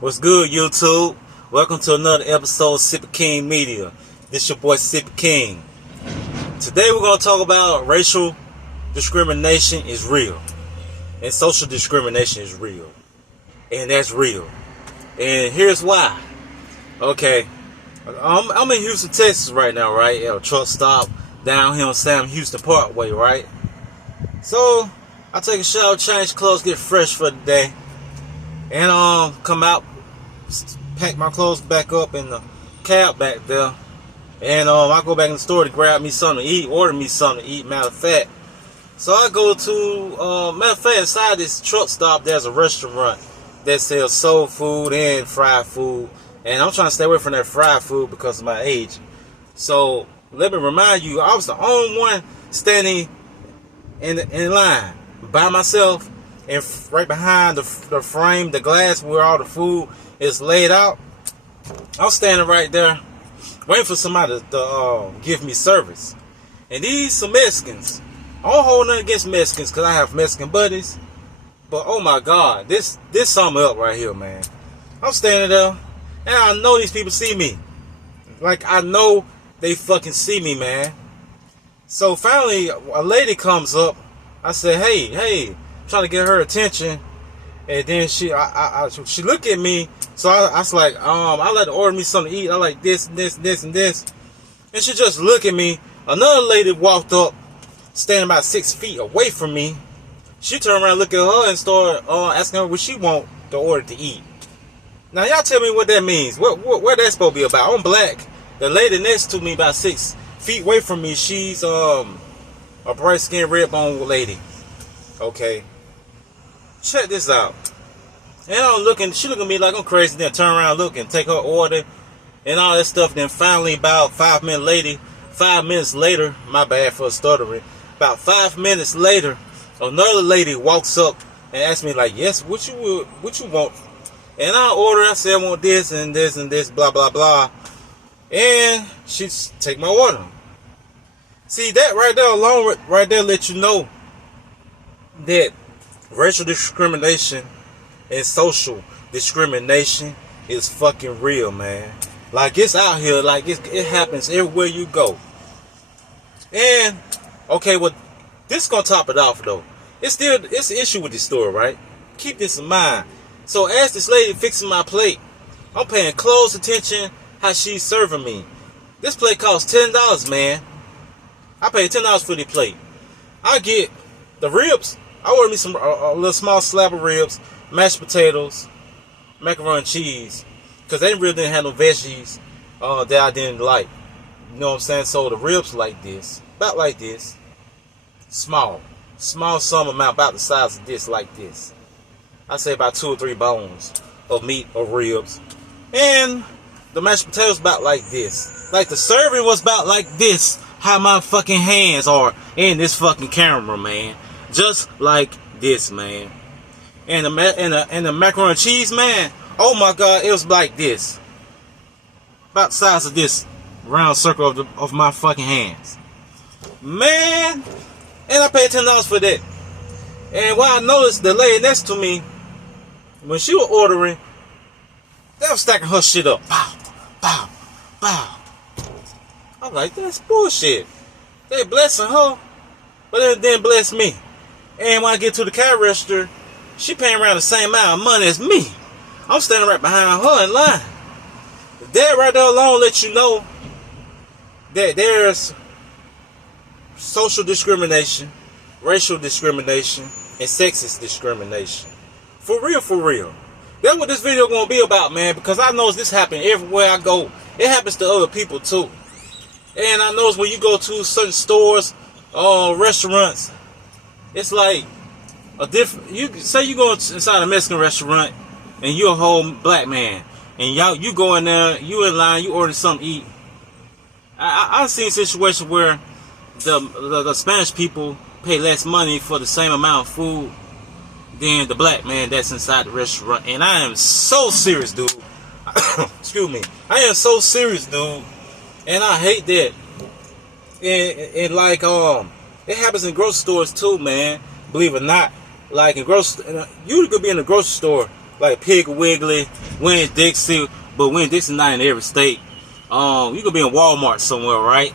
What's good, YouTube? Welcome to another episode of Sippy King Media. This your boy Sippy King. Today we're going to talk about racial discrimination is real. And social discrimination is real. And that's real. And here's why. Okay. I'm in Houston, Texas right now, right? At a truck stop down here on Sam Houston Parkway, right? So, I take a shower, change clothes, get fresh for the day. And come out, pack my clothes back up in the cab back there. And I go back in the store to grab me something to eat, order me something to eat, matter of fact. So I go to, matter of fact, inside this truck stop, there's a restaurant that sells soul food and fried food. And I'm trying to stay away from that fried food because of my age. So let me remind you, I was the only one standing in line by myself. And right behind the frame, the glass where all the food is laid out, I'm standing right there waiting for somebody to give me service. And these some Mexicans. I don't hold nothing against Mexicans because I have Mexican buddies. But oh my God, this something up right here, man. I'm standing there and I know these people see me. Like I know they fucking see me, man. So finally a lady comes up. I said, hey. Trying to get her attention, and then she looked at me. So I was like, I like to order me something to eat. I like this, and this, and she just looked at me. Another lady walked up, standing about 6 feet away from me. She turned around, looked at her, and started asking her what she want to order to eat. Now y'all tell me what that means. What that's supposed to be about? I'm black. The lady next to me, about 6 feet away from me, she's a bright skinned red bone lady. Okay. Check this out. And she looking at me like I'm crazy, then turn around, look, and take her order and all that stuff. Then finally, about 5 minutes later, my bad for stuttering. About 5 minutes later, another lady walks up and asks me like, yes, what you want? And I said I want this and this and this, blah blah blah. And she take my order. See that right there alone, right there, let you know that racial discrimination and social discrimination is fucking real, man. Like it's out here, like it happens everywhere you go. And okay, well, this is gonna top it off though. It's an issue with this store, right? Keep this in mind. So as this lady fixing my plate, I'm paying close attention how she's serving me. This plate costs $10, man. I paid $10 for the plate. I get the ribs. I ordered me some a little small slab of ribs, mashed potatoes, macaroni and cheese, because they really didn't have no veggies that I didn't like. You know what I'm saying? So the ribs like this, about like this, small some amount, about the size of this, like this. I say about 2 or 3 bones of meat or ribs, and the mashed potatoes about like this. Like the serving was about like this. How my fucking hands are in this fucking camera, man. Just like this, man. And the macaroni and cheese, man. Oh my God, it was like this. About the size of this round circle of my fucking hands. Man. And I paid $10 for that. And what I noticed, the lady next to me, when she was ordering, they was stacking her shit up. Bow, bow, bow. I'm like, that's bullshit. They blessing her, but they didn't bless me. And when I get to the cash register, she paying around the same amount of money as me. I'm standing right behind her in line. That right there alone lets you know that there's social discrimination, racial discrimination, and sexist discrimination. For real, for real. That's what this video gonna be about, man, because I know this happen everywhere I go. It happens to other people too. And I know when you go to certain stores, restaurants, it's like a different. You say you go inside a Mexican restaurant and you're a whole black man, and you go in there, you in line, you order something to eat. I've seen situations where the Spanish people pay less money for the same amount of food than the black man that's inside the restaurant. And I am so serious, dude. Excuse me. I am so serious, dude. And I hate that. And like it happens in grocery stores too, man. Believe it or not. Like in you could be in the grocery store like Piggly Wiggly, Winn-Dixie, but Winn-Dixie not in every state. You could be in Walmart somewhere, right?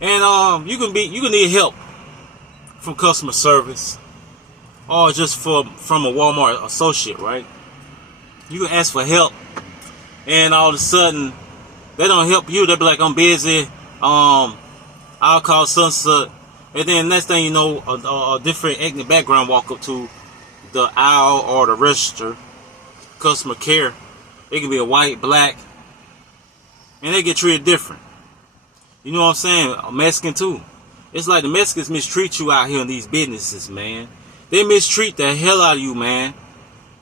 And you can need help from customer service, or just from a Walmart associate, right? You can ask for help, and all of a sudden they don't help you. They'll be like, I'm busy. I'll call sunset. And then next thing you know, a different ethnic background walk up to the aisle or the register, customer care. It can be a white, black, and they get treated different. You know what I'm saying? A Mexican too. It's like the Mexicans mistreat you out here in these businesses, man. They mistreat the hell out of you, man.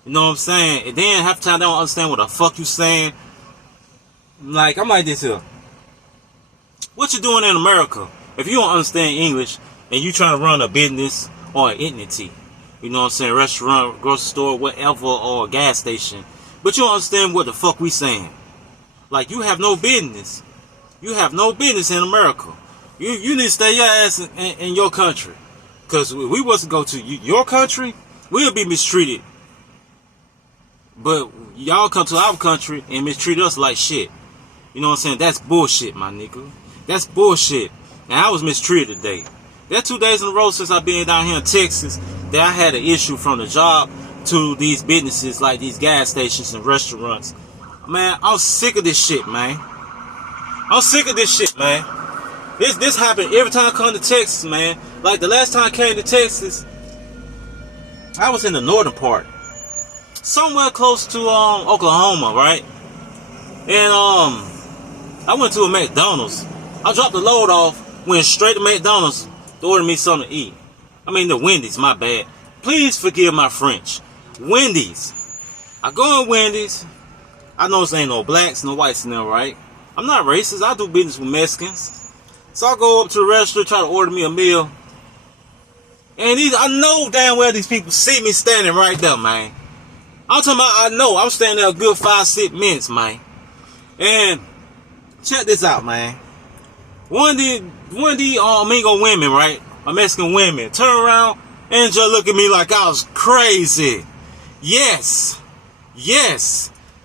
You know what I'm saying? And then half the time they don't understand what the fuck you saying. Like, I'm like this here. What you doing in America? If you don't understand English and you trying to run a business or an entity, you know what I'm saying, restaurant, grocery store, whatever, or a gas station, but you don't understand what the fuck we saying. Like, you have no business. You have no business in America. You need to stay your ass in your country. Because if we was to go to your country, we'll be mistreated. But y'all come to our country and mistreat us like shit. You know what I'm saying? That's bullshit, my nigga. That's bullshit. And I was mistreated today. That's 2 days in a row since I've been down here in Texas that I had an issue from the job to these businesses like these gas stations and restaurants. Man, I'm sick of this shit, man. I'm sick of this shit, man. This happened every time I come to Texas, man. Like the last time I came to Texas, I was in the northern part, somewhere close to Oklahoma, right? And I went to a McDonald's. I dropped the load off, went straight to McDonald's to order me something to eat. I mean the Wendy's, my bad. Please forgive my French. Wendy's. I go in Wendy's. I know there ain't no blacks, no whites in there, right? I'm not racist. I do business with Mexicans. So I go up to the restaurant, try to order me a meal. And I know damn well these people see me standing right there, man. I'm talking about, I know. I'm standing there a good 5-6 minutes, man. And check this out, man. One of the amigo women, right? Mexican women, turn around and just look at me like I was crazy. Yes.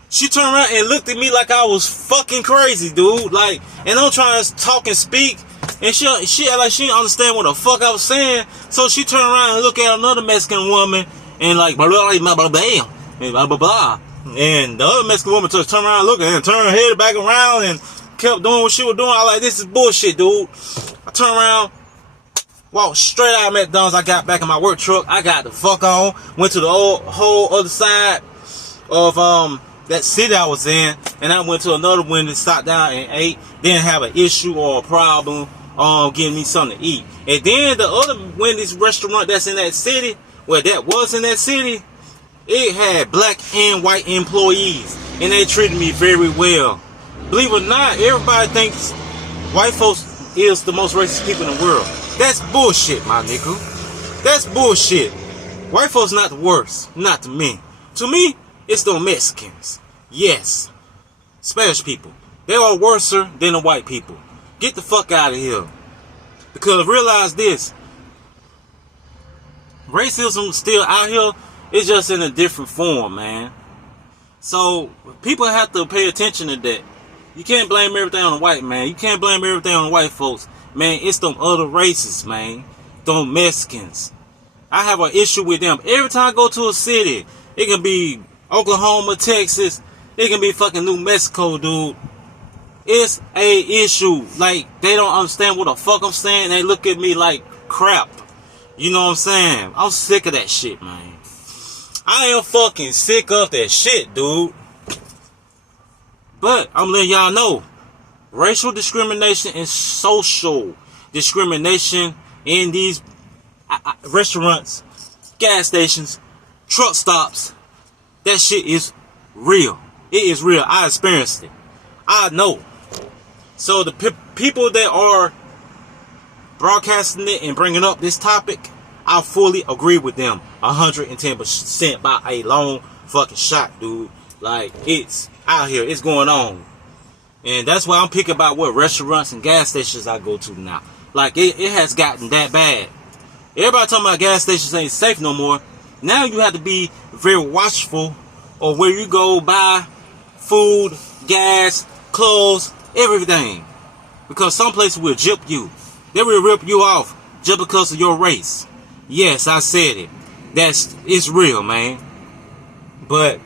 She turned around and looked at me like I was fucking crazy, dude. Like, and I'm trying to talk and speak, and she act like she didn't understand what the fuck I was saying. So she turned around and looked at another Mexican woman and like blah blah blah blah blah blah blah blah. And the other Mexican woman just turned around and looked and turned her head back around and kept doing what she was doing. I like, this is bullshit, dude. I turned around, walked straight out of McDonald's. I got back in my work truck. I got the fuck on. Went to the whole other side of that city I was in, and I went to another one and sat down and ate. Didn't have an issue or a problem getting me something to eat. And then the other Wendy's restaurant that's in that city, it had black and white employees, and they treated me very well. Believe it or not, everybody thinks white folks is the most racist people in the world. That's bullshit, my nigga. That's bullshit. White folks not the worst, not to me. To me, it's the Mexicans. Yes. Spanish people. They are worse than the white people. Get the fuck out of here. Because realize this. Racism still out here. It's just in a different form, man. So people have to pay attention to that. You can't blame everything on the white man. You can't blame everything on the white folks. Man, it's them other races, man. Them Mexicans. I have an issue with them. Every time I go to a city, it can be Oklahoma, Texas, it can be fucking New Mexico, dude. It's a issue. Like, they don't understand what the fuck I'm saying. They look at me like crap. You know what I'm saying? I'm sick of that shit, man. I am fucking sick of that shit, dude. But I'm letting y'all know, racial discrimination and social discrimination in these restaurants, gas stations, truck stops, that shit is real. It is real. I experienced it. I know. So the people that are broadcasting it and bringing up this topic, I fully agree with them 110% by a long fucking shot, dude. Like, it's out here. It's going on. And that's why I'm picking about what restaurants and gas stations I go to now. Like, it has gotten that bad. Everybody talking about gas stations ain't safe no more. Now you have to be very watchful of where you go buy food, gas, clothes, everything. Because some places will jip you. They will rip you off just because of your race. Yes, I said it. It's real, man. But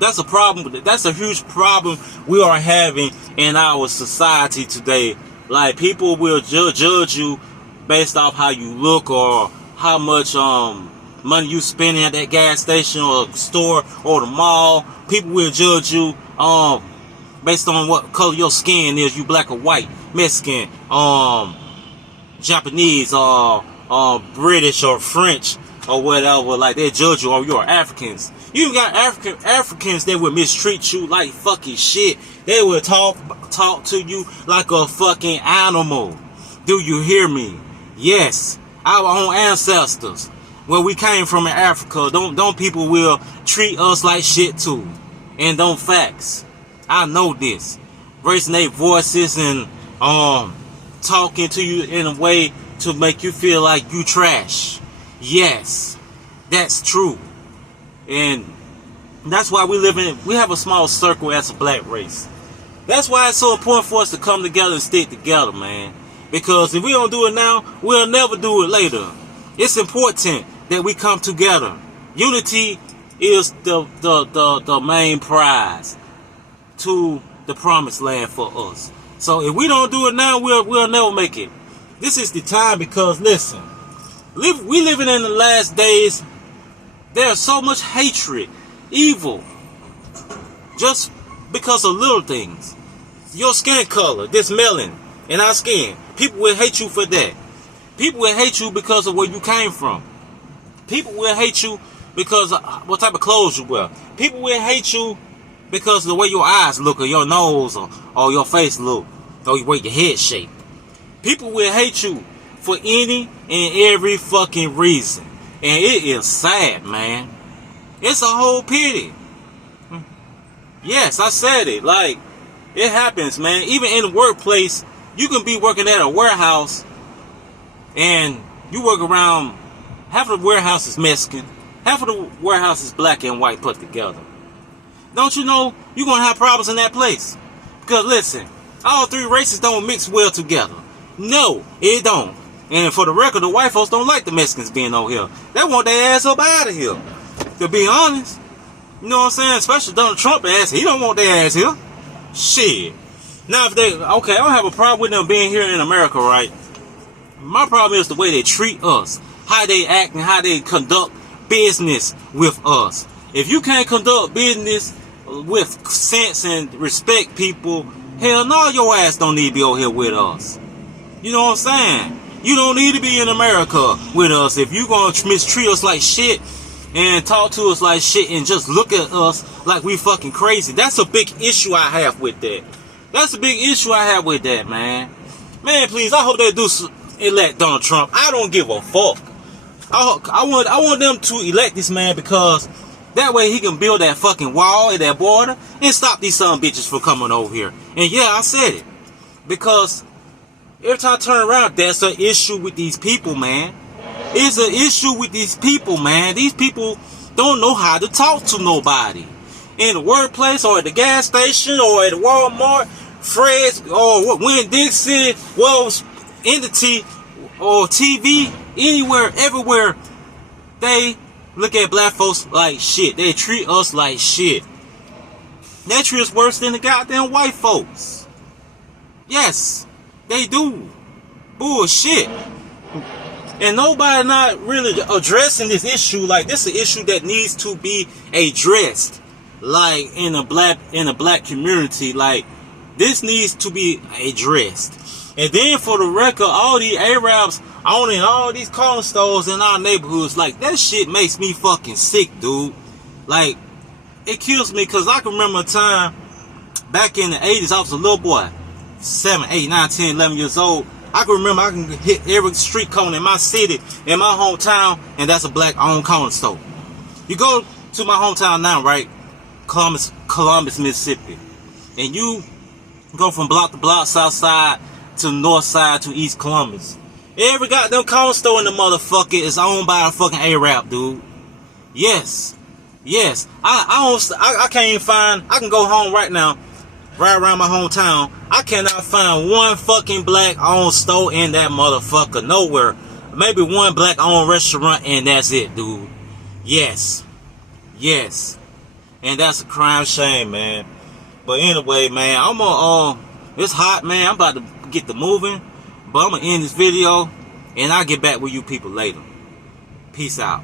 that's a problem. That's a huge problem we are having in our society today. Like, people will judge you based off how you look or how much money you spending at that gas station or store or the mall. People will judge you based on what color your skin is. You black or white, Mexican, Japanese, or British or French or whatever. Like, they judge you, or you're Africans. You got Africans that will mistreat you like fucking shit. They will talk to you like a fucking animal. Do you hear me? Yes, our own ancestors, where we came from in Africa, don't people will treat us like shit too. And don't facts. I know this. Raising their voices and talking to you in a way to make you feel like you trash. Yes, that's true. And that's why we have a small circle as a black race. That's why it's so important for us to come together and stick together, man. Because if we don't do it now, we'll never do it later. It's important that we come together. Unity is the main prize to the promised land for us. So if we don't do it now, we'll never make it. This is the time, because listen, we living in the last days. There's so much hatred, evil, just because of little things. Your skin color, this melanin in our skin. People will hate you for that. People will hate you because of where you came from. People will hate you because of what type of clothes you wear. People will hate you because of the way your eyes look, or your nose, or your face look, or the way your head shape. People will hate you for any and every fucking reason. And it is sad, man. It's a whole pity. Yes, I said it. Like, it happens, man. Even in the workplace, you can be working at a warehouse and you work around, half of the warehouse is Mexican, half of the warehouse is black and white put together. Don't you know you're going to have problems in that place? Because listen, all three races don't mix well together. No, it don't. And for the record, the white folks don't like the Mexicans being over here. They want their ass up out of here. To be honest. You know what I'm saying? Especially Donald Trump ass. He don't want their ass here. Shit. Now, if I don't have a problem with them being here in America, right? My problem is the way they treat us. How they act and how they conduct business with us. If you can't conduct business with sense and respect people, hell no, your ass don't need to be over here with us. You know what I'm saying? You don't need to be in America with us. If you gonna mistreat us like shit and talk to us like shit and just look at us like we fucking crazy, that's a big issue I have with that. That's a big issue I have with that, man. Man, please, I hope they do elect Donald Trump. I don't give a fuck. I want them to elect this man, because that way he can build that fucking wall at that border and stop these son bitches from coming over here. And yeah, I said it. Because every time I turn around, that's an issue with these people, man. It's an issue with these people, man. These people don't know how to talk to nobody. In the workplace, or at the gas station, or at Walmart, Fred's, or Winn-Dixie, Wells, Entity, or TV, anywhere, everywhere, they look at black folks like shit. They treat us like shit. They treat us worse than the goddamn white folks. Yes, they do. Bullshit. And nobody not really addressing this issue. Like, this is an issue that needs to be addressed. Like, in a black community. Like, this needs to be addressed. And then for the record, all these Arabs owning all these corner stores in our neighborhoods, like, that shit makes me fucking sick, dude. Like, it kills me, because I can remember a time back in the 80s, I was a little boy, 7, 8, 9, 10, 11 years old. I can remember I can hit every street corner in my city, in my hometown, and that's a black-owned corner store. You go to my hometown now, right? Columbus, Mississippi. And you go from block to block, south side to north side to East Columbus. Every goddamn corner store in the motherfucker is owned by a fucking Arab, dude. Yes. Yes. I can't even find, I can go home right now, right around my hometown. I cannot find one fucking black owned store in that motherfucker. Nowhere. Maybe one black owned restaurant and that's it, dude. Yes. Yes. And that's a crime shame, man. But anyway, man, I'm gonna, it's hot, man. I'm about to get to moving. But I'm gonna end this video and I'll get back with you people later. Peace out.